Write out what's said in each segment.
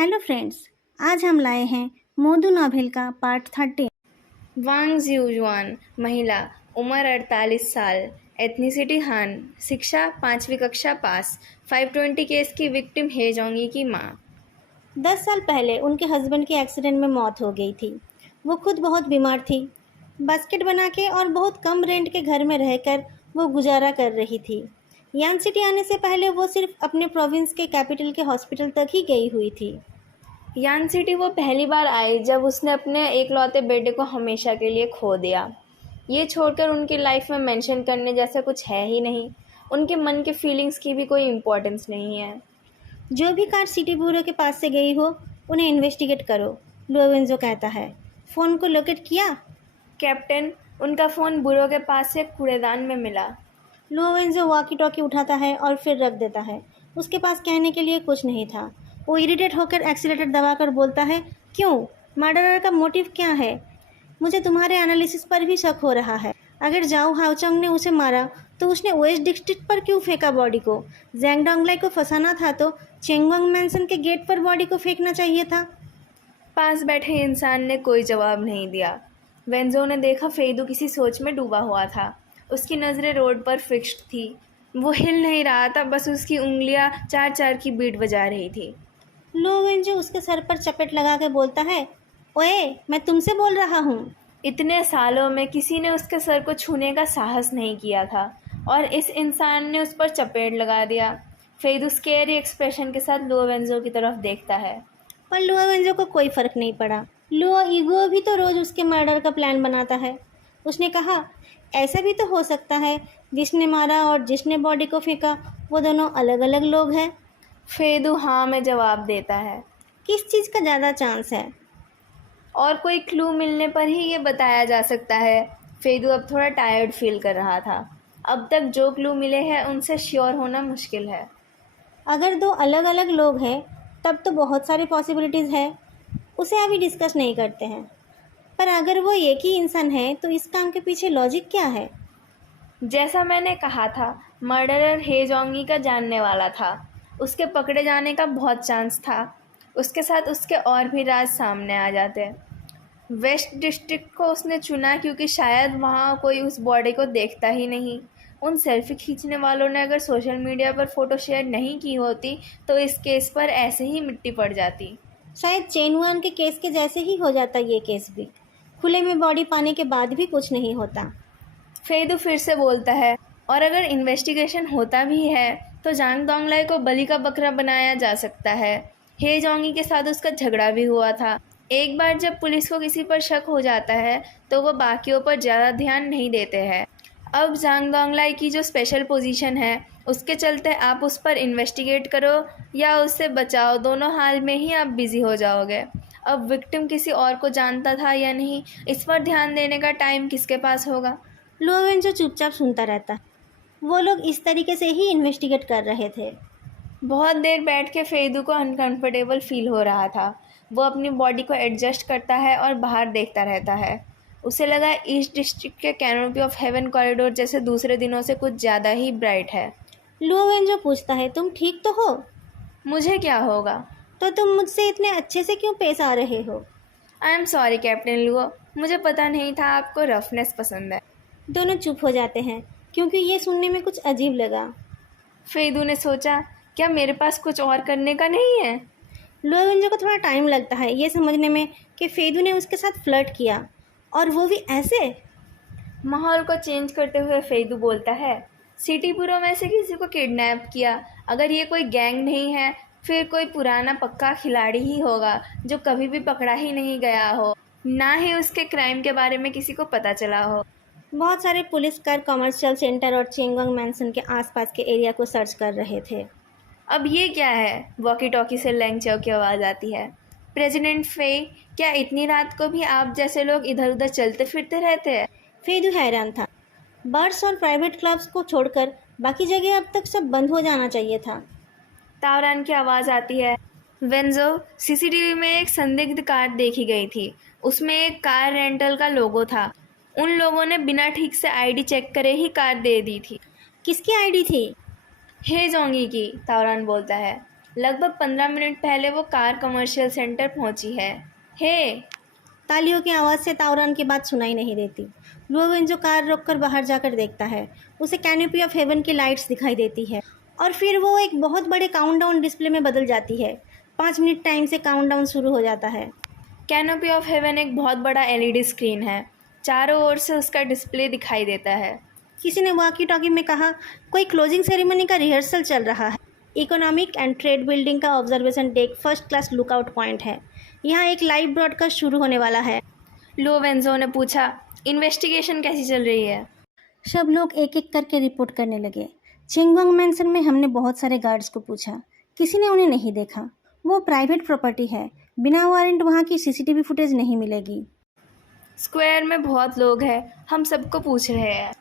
Hello friends. आज हम लाए हैं मोदू नॉवेल का पार्ट 13। वांग जियुआन, महिला, उम्र 48 साल, एथनिसिटी हान, शिक्षा 5वीं कक्षा पास, 520 केस की विक्टिम हे जोंगी की माँ। 10 साल पहले उनके हस्बैंड की एक्सीडेंट में मौत हो गई थी। वो खुद बहुत बीमार थी। बास्केट बना के और बहुत कम रेंट के घर में रहकर वो गुजारा कर रही थी। यान सिटी आने से पहले वो सिर्फ अपने प्रोविंस के कैपिटल के हॉस्पिटल तक ही गई हुई थी। यान सिटी वो पहली बार आई जब उसने अपने एकलौते बेटे को हमेशा के लिए खो दिया। ये छोड़कर उनकी लाइफ में मेंशन करने जैसा कुछ है ही नहीं। उनके मन के फीलिंग्स की भी कोई इम्पोर्टेंस नहीं है। जो भी कार सिटी ब्यूरो के पास से गई हो उन्हें इन्वेस्टिगेट करो, लोवेंजो कहता है। फ़ोन को लोकेट किया? कैप्टन, उनका फ़ोन बुरो के पास से कूड़ेदान में मिला। लोवेंजो वॉकी टॉकी उठाता है और फिर रख देता है। उसके पास कहने के लिए कुछ नहीं था। वो इरिटेट होकर एक्सीलेटर दबाकर बोलता है, क्यों? मर्डरर का मोटिव क्या है? मुझे तुम्हारे एनालिसिस पर भी शक हो रहा है। अगर जाओ हाओचंग ने उसे मारा तो उसने वेस्ट डिस्ट्रिक्ट पर क्यों फेंका बॉडी को? जैंग डोंगलाई को फंसाना था तो चेंगवांग मैंसन के गेट पर बॉडी को फेंकना चाहिए था। पास बैठे इंसान ने कोई जवाब नहीं दिया। वेंजो ने देखा फेदू किसी सोच में डूबा हुआ था। उसकी नज़रें रोड पर फिक्स्ड थी। वो हिल नहीं रहा था, बस उसकी उंगलियां चार चार की बीट बजा रही थी। लोवेंजो उसके सर पर चपेट लगा के बोलता है, ओए, मैं तुमसे बोल रहा हूँ। इतने सालों में किसी ने उसके सर को छूने का साहस नहीं किया था और इस इंसान ने उस पर चपेट लगा दिया। फेदू स्केरी एक्सप्रेशन के साथ लुओ वेंजो की तरफ देखता है। पर लुआ वेंजो को कोई फर्क नहीं पड़ा। लुआ ईगो भी तो रोज उसके मर्डर का प्लान बनाता है। उसने कहा, ऐसा भी तो हो सकता है जिसने मारा और जिसने बॉडी को फेंका वो दोनों अलग अलग लोग हैं। फेदू हाँ में जवाब देता है। किस चीज़ का ज़्यादा चांस है? और कोई क्लू मिलने पर ही ये बताया जा सकता है। फेदू अब थोड़ा टायर्ड फील कर रहा था। अब तक जो क्लू मिले हैं उनसे श्योर होना मुश्किल है। अगर दो अलग अलग लोग हैं तब तो बहुत सारी पॉसिबिलिटीज़ है। उसे अभी डिस्कस नहीं करते हैं। पर अगर वो एक ही इंसान है तो इस काम के पीछे लॉजिक क्या है? जैसा मैंने कहा था, मर्डरर हे जोंगी का जानने वाला था। उसके पकड़े जाने का बहुत चांस था। उसके साथ उसके और भी राज सामने आ जाते। वेस्ट डिस्ट्रिक्ट को उसने चुना क्योंकि शायद वहाँ कोई उस बॉडी को देखता ही नहीं। उन सेल्फी खींचने वालों ने अगर सोशल मीडिया पर फ़ोटो शेयर नहीं की होती तो इस केस पर ऐसे ही मिट्टी पड़ जाती। शायद चेनवान के केस के जैसे ही हो जाता ये केस भी। खुले में बॉडी पाने के बाद भी कुछ नहीं होता। फेदू फिर से बोलता है, और अगर इन्वेस्टिगेशन होता भी है तो जांग दोंगलाई को बलि का बकरा बनाया जा सकता है। हे जोंगी के साथ उसका झगड़ा भी हुआ था। एक बार जब पुलिस को किसी पर शक हो जाता है तो वो बाकियों पर ज़्यादा ध्यान नहीं देते हैं। अब जांग दोंगलाई की जो स्पेशल पोजीशन है उसके चलते आप उस पर इन्वेस्टिगेट करो या उससे बचाओ, दोनों हाल में ही आप बिज़ी हो जाओगे। अब विक्टिम किसी और को जानता था या नहीं, इस पर ध्यान देने का टाइम किसके पास होगा। लोवेंजो चुपचाप सुनता रहता। वो लोग इस तरीके से ही इन्वेस्टिगेट कर रहे थे। बहुत देर बैठ के फेदू को अनकंफर्टेबल फील हो रहा था। वो अपनी बॉडी को एडजस्ट करता है और बाहर देखता रहता है। उसे लगा ईस्ट डिस्ट्रिक्ट के कैनोपी ऑफ हेवन कॉरिडोर जैसे दूसरे दिनों से कुछ ज़्यादा ही ब्राइट है। लोवेंजो पूछता है, तुम ठीक तो हो? मुझे क्या होगा? तो तुम मुझसे इतने अच्छे से क्यों पेश आ रहे हो? I am sorry captain Luo, मुझे पता नहीं था आपको रफनेस पसंद है। दोनों चुप हो जाते हैं क्योंकि ये सुनने में कुछ अजीब लगा। फेदू ने सोचा, क्या मेरे पास कुछ और करने का नहीं है? लोवेंजो को थोड़ा टाइम लगता है ये समझने में कि फेदू ने उसके साथ फ्लर्ट किया, और वो भी ऐसे। माहौल को चेंज करते हुए फेदू बोलता है, सिटी पुरो में से किसी को किडनैप किया। अगर ये कोई गैंग नहीं है फिर कोई पुराना पक्का खिलाड़ी ही होगा जो कभी भी पकड़ा ही नहीं गया हो, ना ही उसके क्राइम के बारे में किसी को पता चला हो। बहुत सारे पुलिसकार कमर्शियल सेंटर और चेंगवांग मैंसन के आसपास के एरिया को सर्च कर रहे थे। अब ये क्या है? वॉकी टॉकी से लैंग चाओ की आवाज़ आती है। प्रेसिडेंट फे, क्या इतनी रात को भी आप जैसे लोग इधर उधर चलते फिरते रहते हैं? फेदू हैरान था। बार्स और प्राइवेट क्लब्स को छोड़कर बाकी जगह अब तक सब बंद हो जाना चाहिए था। तावरान की आवाज़ आती है। वेंजो, सीसीटीवी में एक संदिग्ध कार देखी गई थी। उसमें एक कार रेंटल का लोगो था। उन लोगों ने बिना ठीक से आईडी चेक करे ही कार दे दी थी। किसकी आईडी थी? हे जोंगी की, तावरान बोलता है। लगभग 15 मिनट पहले वो कार कमर्शियल सेंटर पहुंची है। हे, तालियों की आवाज़ से ताउरान की बात सुनाई नहीं देती। लुओवेंजो कार रोककर बाहर जाकर देखता है। उसे कैनोपी ऑफ हेवन की लाइट्स दिखाई देती है और फिर वो एक बहुत बड़े काउंटडाउन डिस्प्ले में बदल जाती है। 5 मिनट टाइम से काउंटडाउन शुरू हो जाता है। कैनोपी ऑफ हेवन एक बहुत बड़ा एलईडी स्क्रीन है। चारों ओर से उसका डिस्प्ले दिखाई देता है। किसी ने वॉकी टॉकी में कहा, कोई क्लोजिंग सेरेमनी का रिहर्सल चल रहा है। इकोनॉमिक एंड ट्रेड बिल्डिंग का observation deck first class lookout point है। यहाँ एक लाइव ब्रॉडकास्ट शुरू होने वाला है। लुओवेंजो ने पूछा, इन्वेस्टिगेशन कैसी चल रही है? सब लोग एक एक करके रिपोर्ट करने लगे। चिंगवांग मैंसन में हमने बहुत सारे गार्ड्स को पूछा, किसी ने उन्हें नहीं देखा। वो प्राइवेट प्रॉपर्टी है, बिना वारंट वहाँ की सीसीटीवी फुटेज नहीं मिलेगी। स्क्वायर में बहुत लोग हैं, हम सबको पूछ रहे हैं।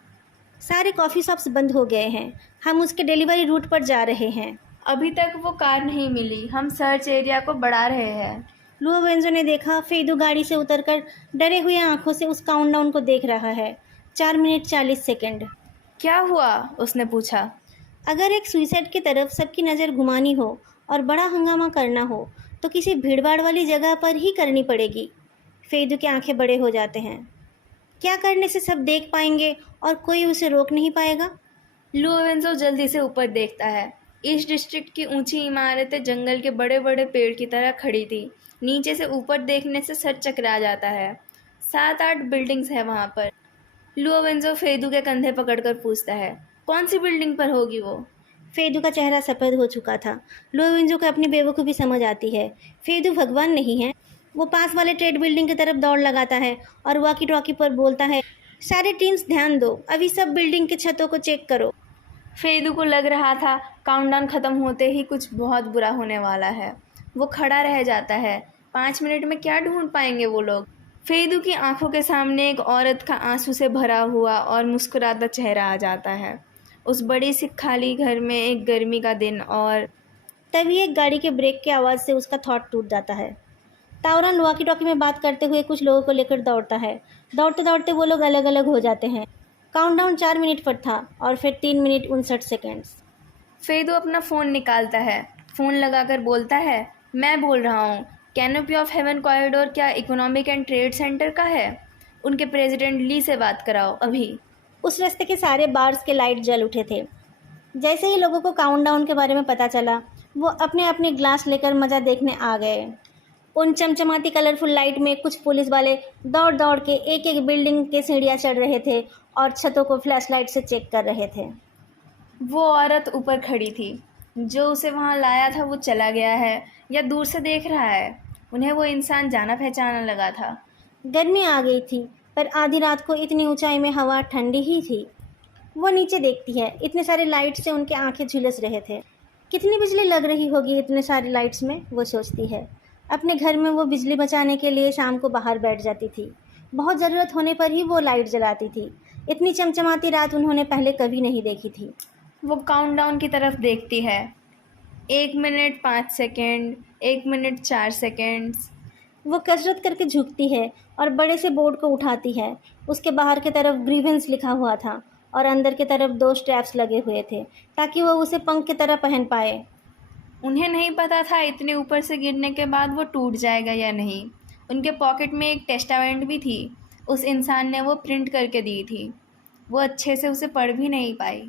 सारे कॉफ़ी शॉप्स बंद हो गए हैं। हम उसके डिलीवरी रूट पर जा रहे हैं। अभी तक वो कार नहीं मिली, हम सर्च एरिया को बढ़ा रहे हैं। लुओवेंजो ने देखा, फेदू गाड़ी से उतरकर डरे हुए आंखों से उस काउंटडाउन को देख रहा है। 4 मिनट 40 सेकंड। क्या हुआ? उसने पूछा। अगर एक सुइसाइड की तरफ सबकी नज़र घुमानी हो और बड़ा हंगामा करना हो तो किसी भीड़भाड़ वाली जगह पर ही करनी पड़ेगी। फेदू की आंखें बड़े हो जाते हैं। क्या करने से सब देख पाएंगे और कोई उसे रोक नहीं पाएगा? लुओवेंजो जल्दी से ऊपर देखता है। ईस्ट डिस्ट्रिक्ट की ऊंची इमारतें जंगल के बड़े बड़े पेड़ की तरह खड़ी थी। नीचे से ऊपर देखने से सर चकरा जाता है। 7-8 बिल्डिंग्स है वहाँ पर। लुओवेंजो फेदू के कंधे पकड़कर पूछता है, कौन सी बिल्डिंग पर होगी वो? फेदू का चेहरा सफ़ेद हो चुका था। लुओवेंजो को अपनी बेवकूफ़ी समझ आती है। फेदू भगवान नहीं है। वो पास वाले ट्रेड बिल्डिंग की तरफ दौड़ लगाता है और वॉकी टॉकी पर बोलता है, सारे टीम्स ध्यान दो, अभी सब बिल्डिंग की छतों को चेक करो। फेदू को लग रहा था काउंटडाउन ख़त्म होते ही कुछ बहुत बुरा होने वाला है। वो खड़ा रह जाता है। 5 मिनट में क्या ढूंढ पाएंगे वो लोग? फेदू की आंखों के सामने एक औरत का आंसू से भरा हुआ और मुस्कुराता चेहरा आ जाता है। उस बड़ी सी खाली घर में एक गर्मी का दिन, और तभी एक गाड़ी के ब्रेक की आवाज़ से उसका थॉट टूट जाता है। ताउरान वॉकी टॉकी में बात करते हुए कुछ लोगों को लेकर दौड़ता है। दौड़ते दौड़ते वो लोग अलग अलग हो जाते हैं। काउंटडाउन 4 मिनट पर था और फिर 3 मिनट 59 सेकेंड्स। फेदू अपना फ़ोन निकालता है। फ़ोन लगाकर बोलता है, मैं बोल रहा हूँ, कैनोपी ऑफ हेवन कॉरिडोर क्या इकोनॉमिक एंड ट्रेड सेंटर का है? उनके प्रेसिडेंट ली से बात कराओ अभी। उस रास्ते के सारे बार्स के लाइट जल उठे थे। जैसे ही लोगों को काउंटडाउन के बारे में पता चला, वो अपने अपने ग्लास लेकर मज़ा देखने आ गए। उन चमचमाती कलरफुल लाइट में कुछ पुलिस वाले दौड़ दौड़ के एक एक बिल्डिंग के सीढ़ियाँ चढ़ रहे थे और छतों को फ्लैशलाइट से चेक कर रहे थे। वो औरत ऊपर खड़ी थी। जो उसे वहाँ लाया था वो चला गया है या दूर से देख रहा है? उन्हें वो इंसान जाना पहचाना लगा था। गर्मी आ गई थी, पर आधी रात को इतनी ऊंचाई में हवा ठंडी ही थी। वो नीचे देखती है। इतने सारे लाइट से उनके आंखें झुलस रहे थे। कितनी बिजली लग रही होगी इतने सारे लाइट्स में, वो सोचती है। अपने घर में वो बिजली बचाने के लिए शाम को बाहर बैठ जाती थी। बहुत ज़रूरत होने पर ही वो लाइट जलाती थी। इतनी चमचमाती रात उन्होंने पहले कभी नहीं देखी थी। वो काउंटडाउन की तरफ देखती है। 1 मिनट 5 सेकेंड, 1 मिनट 4 सेकेंड्स। वो कसरत करके झुकती है और बड़े से बोर्ड को उठाती है। उसके बाहर की तरफ ग्रीवेंस लिखा हुआ था और अंदर की तरफ 2 स्ट्रैप्स लगे हुए थे ताकि वो उसे पंख की तरह पहन पाए। उन्हें नहीं पता था इतने ऊपर से गिरने के बाद वो टूट जाएगा या नहीं। उनके पॉकेट में एक टेस्टामेंट भी थी। उस इंसान ने वो प्रिंट करके दी थी। वो अच्छे से उसे पढ़ भी नहीं पाई।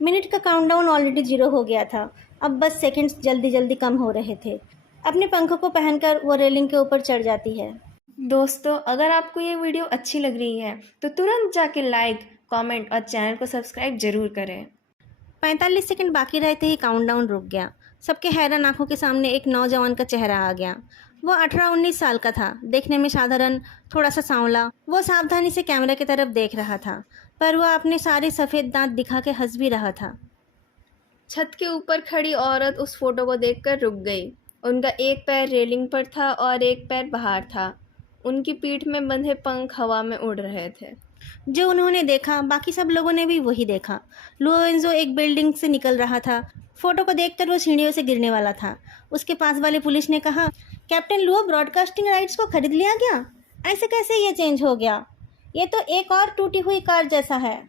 मिनट का काउंटडाउन ऑलरेडी 0 हो गया था। अब बस सेकंड्स जल्दी जल्दी कम हो रहे थे। अपने पंखों को पहनकर वो रेलिंग के ऊपर चढ़ जाती है। दोस्तों, अगर आपको ये वीडियो अच्छी लग रही है तो तुरंत जाके लाइक, कमेंट और चैनल को सब्सक्राइब जरूर करें। 45 सेकंड बाकी रहते ही काउंटडाउन रुक गया। सबके हैरान आंखों के सामने एक नौजवान का चेहरा आ गया। वो 18-19 साल का था, देखने में साधारण, थोड़ा सा सांवला। वो सावधानी से कैमरा की तरफ देख रहा था, पर वह अपने सारे सफ़ेद दांत दिखा के हंस भी रहा था। छत के ऊपर खड़ी औरत उस फोटो को देखकर रुक गई। उनका एक पैर रेलिंग पर था और एक पैर बाहर था। उनकी पीठ में बंधे पंख हवा में उड़ रहे थे। जो उन्होंने देखा, बाकी सब लोगों ने भी वही देखा। लुओवेंजो एक बिल्डिंग से निकल रहा था। फोटो को देखकर वो सीढ़ियों से गिरने वाला था। उसके पास वाले पुलिस ने कहा, कैप्टन लुओ, ब्रॉडकास्टिंग राइट्स को खरीद लिया गया? ऐसे कैसे ये चेंज हो गया? ये तो एक और टूटी हुई कार जैसा है।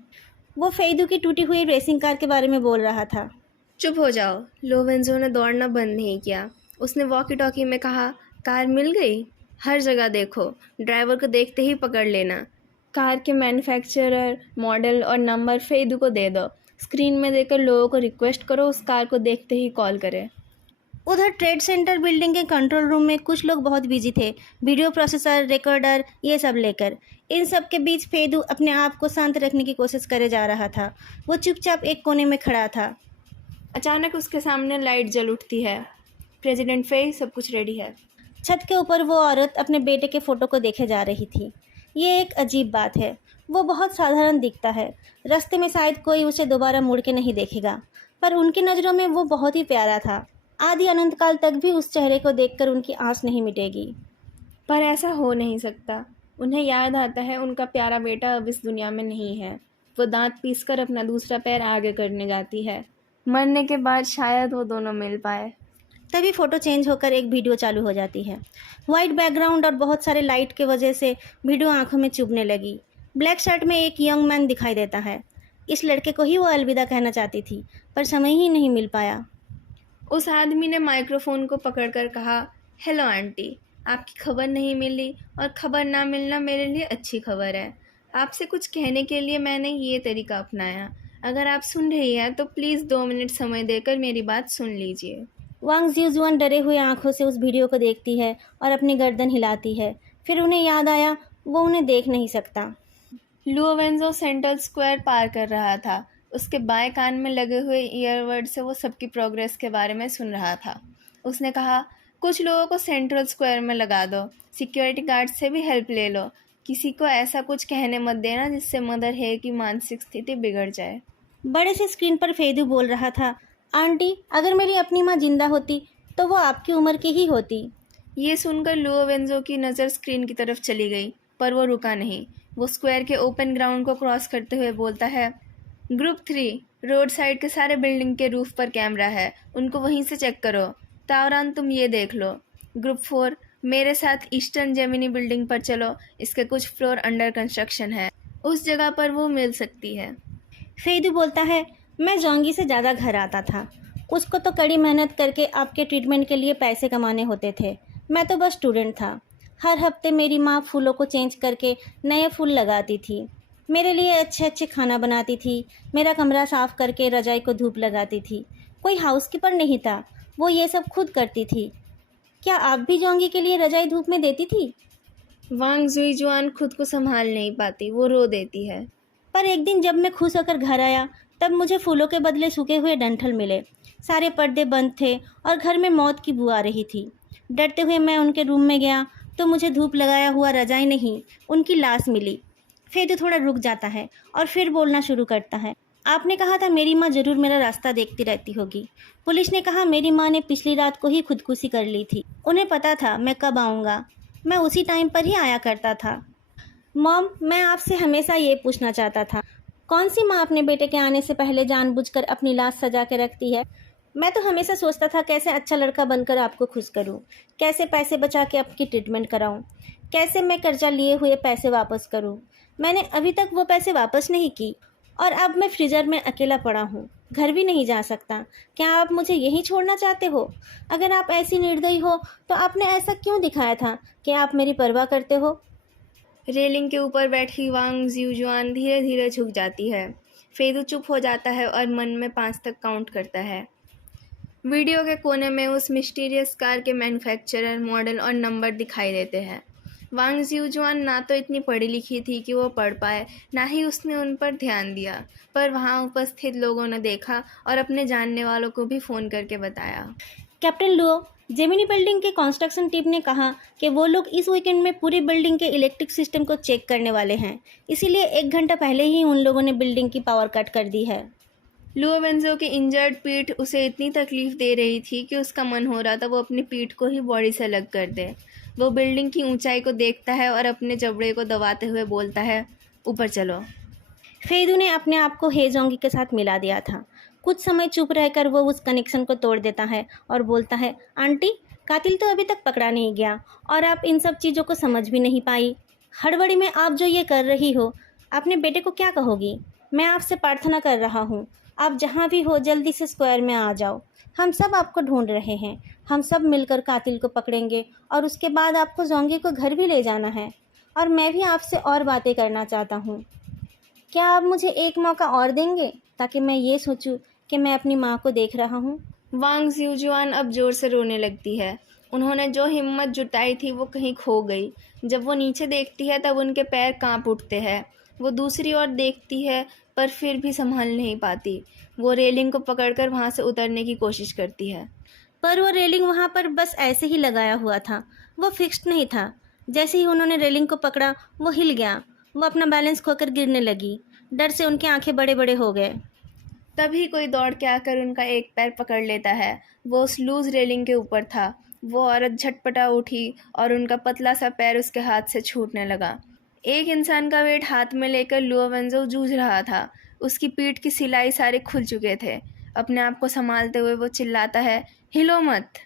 वो फेदू की टूटी हुई रेसिंग कार के बारे में बोल रहा था। चुप हो जाओ। लोवेंजो ने दौड़ना बंद नहीं किया। उसने वॉकी टॉकी में कहा, कार मिल गई? हर जगह देखो, ड्राइवर को देखते ही पकड़ लेना। कार के मैन्युफैक्चरर, मॉडल और नंबर फेदू को दे दो। स्क्रीन में देखकर लोगों को रिक्वेस्ट करो उस कार को देखते ही कॉल करें। उधर ट्रेड सेंटर बिल्डिंग के कंट्रोल रूम में कुछ लोग बहुत बिजी थे, वीडियो प्रोसेसर, रिकॉर्डर, ये सब लेकर। इन सब के बीच फेदू अपने आप को शांत रखने की कोशिश करे जा रहा था। वो चुपचाप एक कोने में खड़ा था। अचानक उसके सामने लाइट जल उठती है। प्रेसिडेंट फे, सब कुछ रेडी है। छत के ऊपर वो औरत अपने बेटे के फ़ोटो को देखे जा रही थी। ये एक अजीब बात है। वो बहुत साधारण दिखता है। रास्ते में शायद कोई उसे दोबारा मुड़ के नहीं देखेगा, पर उनकी नज़रों में वो बहुत ही प्यारा था। आदि अनंत काल तक भी उस चेहरे को देखकर उनकी आस नहीं मिटेगी। पर ऐसा हो नहीं सकता। उन्हें याद आता है उनका प्यारा बेटा अब इस दुनिया में नहीं है। वो दांत पीसकर अपना दूसरा पैर आगे करने जाती है। मरने के बाद शायद वो दोनों मिल पाए। तभी फ़ोटो चेंज होकर एक वीडियो चालू हो जाती है। वाइट बैकग्राउंड और बहुत सारे लाइट के वजह से वीडियो आंखों में चुभने लगी। ब्लैक शर्ट में एक यंग मैन दिखाई देता है। इस लड़के को ही वो अलविदा कहना चाहती थी, पर समय ही नहीं मिल पाया। उस आदमी ने माइक्रोफोन को पकड़कर कहा, हेलो आंटी, आपकी खबर नहीं मिली और खबर ना मिलना मेरे लिए अच्छी खबर है। आपसे कुछ कहने के लिए मैंने ये तरीका अपनाया। अगर आप सुन रही हैं तो प्लीज़ 2 मिनट समय देकर मेरी बात सुन लीजिए। वांग जियुजुआन डरे हुए आंखों से उस वीडियो को देखती है और अपनी गर्दन हिलाती है। फिर उन्हें याद आया वो उन्हें देख नहीं सकता। लुओवेंजो सेंट्रल स्क्वायर पार कर रहा था। उसके बाएं कान में लगे हुए ईयरबड से वो सबकी प्रोग्रेस के बारे में सुन रहा था। उसने कहा, कुछ लोगों को सेंट्रल स्क्वायर में लगा दो, सिक्योरिटी गार्ड से भी हेल्प ले लो। किसी को ऐसा कुछ कहने मत देना जिससे मदर है की मानसिक स्थिति बिगड़ जाए। बड़े से स्क्रीन पर फेदू बोल रहा था, आंटी, अगर मेरी अपनी माँ जिंदा होती तो वो आपकी उम्र की ही होती। ये सुनकर लुओवेंजो की नज़र स्क्रीन की तरफ चली गई, पर वो रुका नहीं। वो स्क्वायर के ओपन ग्राउंड को क्रॉस करते हुए बोलता है, ग्रुप 3, रोड साइड के सारे बिल्डिंग के रूफ पर कैमरा है, उनको वहीं से चेक करो। तावरान, तुम ये देख लो। ग्रुप 4, मेरे साथ ईस्टर्न जेमिनी बिल्डिंग पर चलो, इसके कुछ फ्लोर अंडर कंस्ट्रक्शन है, उस जगह पर वो मिल सकती है। फेदू बोलता है, मैं जोंगी से ज़्यादा घर आता था। उसको तो कड़ी मेहनत करके आपके ट्रीटमेंट के लिए पैसे कमाने होते थे। मैं तो बस स्टूडेंट था। हर हफ्ते मेरी माँ फूलों को चेंज करके नए फूल लगाती थी। मेरे लिए अच्छे अच्छे खाना बनाती थी। मेरा कमरा साफ़ करके रजाई को धूप लगाती थी। कोई हाउसकीपर नहीं था, वो ये सब खुद करती थी। क्या आप भी जोंगी के लिए रजाई धूप में देती थी? वांग जुईजुआन खुद को संभाल नहीं पाती, वो रो देती है। पर एक दिन जब मैं खुश होकर घर आया तब मुझे फूलों के बदले सूखे हुए डंठल मिले। सारे पर्दे बंद थे और घर में मौत की बू आ रही थी। डरते हुए मैं उनके रूम में गया तो मुझे धूप लगाया हुआ रजाई नहीं, उनकी लाश मिली। फेदू थोड़ा रुक जाता है और फिर बोलना शुरू करता है, आपने कहा था मेरी माँ ज़रूर मेरा रास्ता देखती रहती होगी। पुलिस ने कहा मेरी माँ ने पिछली रात को ही खुदकुशी कर ली थी। उन्हें पता था मैं कब आऊँगा। मैं उसी टाइम पर ही आया करता था। मॉम, मैं आपसे हमेशा ये पूछना चाहता था, कौन सी माँ अपने बेटे के आने से पहले जानबूझकर अपनी लाश सजा के रखती है? मैं तो हमेशा सोचता था कैसे अच्छा लड़का बनकर आपको खुश करूं, कैसे पैसे बचा के आपकी ट्रीटमेंट कराऊं, कैसे मैं कर्जा लिए हुए पैसे वापस करूं। मैंने अभी तक वो पैसे वापस नहीं की और अब मैं फ्रीजर में अकेला पड़ा हूँ, घर भी नहीं जा सकता। क्या आप मुझे यहीं छोड़ना चाहते हो? अगर आप ऐसी निर्दयी हो तो आपने ऐसा क्यों दिखाया था कि आप मेरी परवाह करते हो? रेलिंग के ऊपर बैठी वांग जियुजुआन धीरे धीरे झुक जाती है। फेदू चुप हो जाता है और मन में 5 तक काउंट करता है। वीडियो के कोने में उस मिस्टीरियस कार के मैन्युफैक्चरर, मॉडल और नंबर दिखाई देते हैं। वांग जियुजुआन ना तो इतनी पढ़ी लिखी थी कि वो पढ़ पाए, ना ही उसने उन पर ध्यान दिया, पर वहाँ उपस्थित लोगों ने देखा और अपने जानने वालों को भी फ़ोन करके बताया। कैप्टन लुओ, जेमिनी बिल्डिंग के कंस्ट्रक्शन टीम ने कहा कि वो लोग इस वीकेंड में पूरी बिल्डिंग के इलेक्ट्रिक सिस्टम को चेक करने वाले हैं, इसीलिए 1 घंटा पहले ही उन लोगों ने बिल्डिंग की पावर कट कर दी है। लुओवेंजो की इंजर्ड पीठ उसे इतनी तकलीफ दे रही थी कि उसका मन हो रहा था वो अपनी पीठ को ही बॉडी से अलग कर दे। वो बिल्डिंग की ऊंचाई को देखता है और अपने जबड़े को दबाते हुए बोलता है, ऊपर चलो। फेदू ने अपने आप को हेजोंगी के साथ मिला दिया था। कुछ समय चुप रहकर वो उस कनेक्शन को तोड़ देता है और बोलता है, आंटी, कातिल तो अभी तक पकड़ा नहीं गया और आप इन सब चीज़ों को समझ भी नहीं पाई। हड़बड़ी में आप जो ये कर रही हो, अपने बेटे को क्या कहोगी? मैं आपसे प्रार्थना कर रहा हूँ, आप जहाँ भी हो जल्दी से स्क्वायर में आ जाओ। हम सब आपको ढूंढ रहे हैं। हम सब मिलकर कातिल को पकड़ेंगे और उसके बाद आपको जोंगी को घर भी ले जाना है। और मैं भी आपसे और बातें करना चाहता हूँ। क्या आप मुझे एक मौका और देंगे ताकि मैं ये सोचूं कि मैं अपनी माँ को देख रहा हूँ? वांग ज़्यूजुआन अब ज़ोर से रोने लगती है। उन्होंने जो हिम्मत जुटाई थी वो कहीं खो गई। जब वो नीचे देखती है तब उनके पैर कांप उठते हैं। वो दूसरी ओर देखती है पर फिर भी संभल नहीं पाती। वो रेलिंग को पकड़कर वहाँ से उतरने की कोशिश करती है। पर वो रेलिंग वहाँ पर बस ऐसे ही लगाया हुआ था, वो फिक्स्ड नहीं था। जैसे ही उन्होंने रेलिंग को पकड़ा वो हिल गया। वो अपना बैलेंस खोकर गिरने लगी। डर से उनकी आंखें बड़े बड़े हो गए। तभी कोई दौड़ के आकर उनका एक पैर पकड़ लेता है। वो उस लूज रेलिंग के ऊपर था। वो औरत झटपटा उठी और उनका पतला सा पैर उसके हाथ से छूटने लगा। एक इंसान का वेट हाथ में लेकर लुओ वेंजो जूझ रहा था। उसकी पीठ की सिलाई सारे खुल चुके थे। अपने आप को संभालते हुए वो चिल्लाता है, हिलो मत।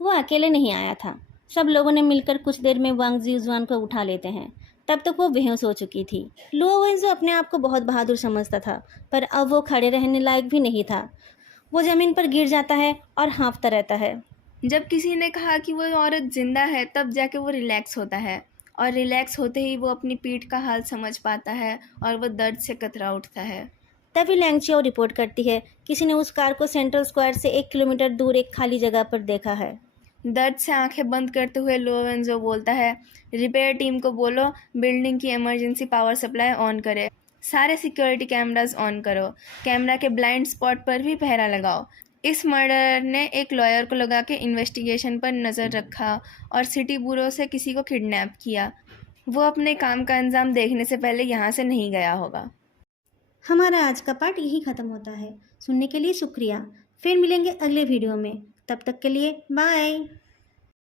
वो अकेले नहीं आया था। सब लोगों ने मिलकर कुछ देर में वांग जीजुआन को उठा लेते हैं। तब तक वो बेहोश हो चुकी थी। लुओ वेंजो अपने आप को बहुत बहादुर समझता था, पर अब वो खड़े रहने लायक भी नहीं था। वो ज़मीन पर गिर जाता है और हाँफता रहता है। जब किसी ने कहा कि वो औरत जिंदा है तब जाके वो रिलैक्स होता है। और रिलैक्स होते ही वो अपनी पीठ का हाल समझ पाता है और वो दर्द से कतरा उठता है। तभी लैंगचियो रिपोर्ट करती है, किसी ने उस कार को सेंट्रल स्क्वायर से 1 किलोमीटर दूर एक खाली जगह पर देखा है। दर्द से आंखें बंद करते हुए लोवेंजो बोलता है, रिपेयर टीम को बोलो बिल्डिंग की इमरजेंसी पावर सप्लाई ऑन करे। सारे सिक्योरिटी कैमरास ऑन करो। कैमरा के ब्लाइंड स्पॉट पर भी पहरा लगाओ। इस मर्डर ने एक लॉयर को लगा के इन्वेस्टिगेशन पर नज़र रखा और सिटी ब्यूरो से किसी को किडनैप किया। वो अपने काम का अंजाम देखने से पहले यहाँ से नहीं गया होगा। हमारा आज का पार्ट यही ख़त्म होता है। सुनने के लिए शुक्रिया। फिर मिलेंगे अगले वीडियो में। तब तक के लिए बाय।